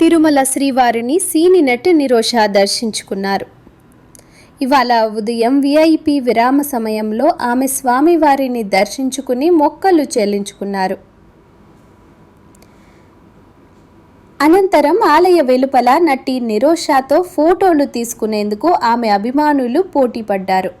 తిరుమల శ్రీవారిని సీని నటి నిరోష దర్శించుకున్నారు. ఇవాళ ఉదయం విఐపి విరామ సమయంలో ఆమె స్వామివారిని దర్శించుకుని మొక్కలు చెల్లించుకున్నారు. అనంతరం ఆలయ వెలుపల నటి నిరోషతో ఫోటోలు తీసుకునేందుకు ఆమె అభిమానులు పోటీ పడ్డారు.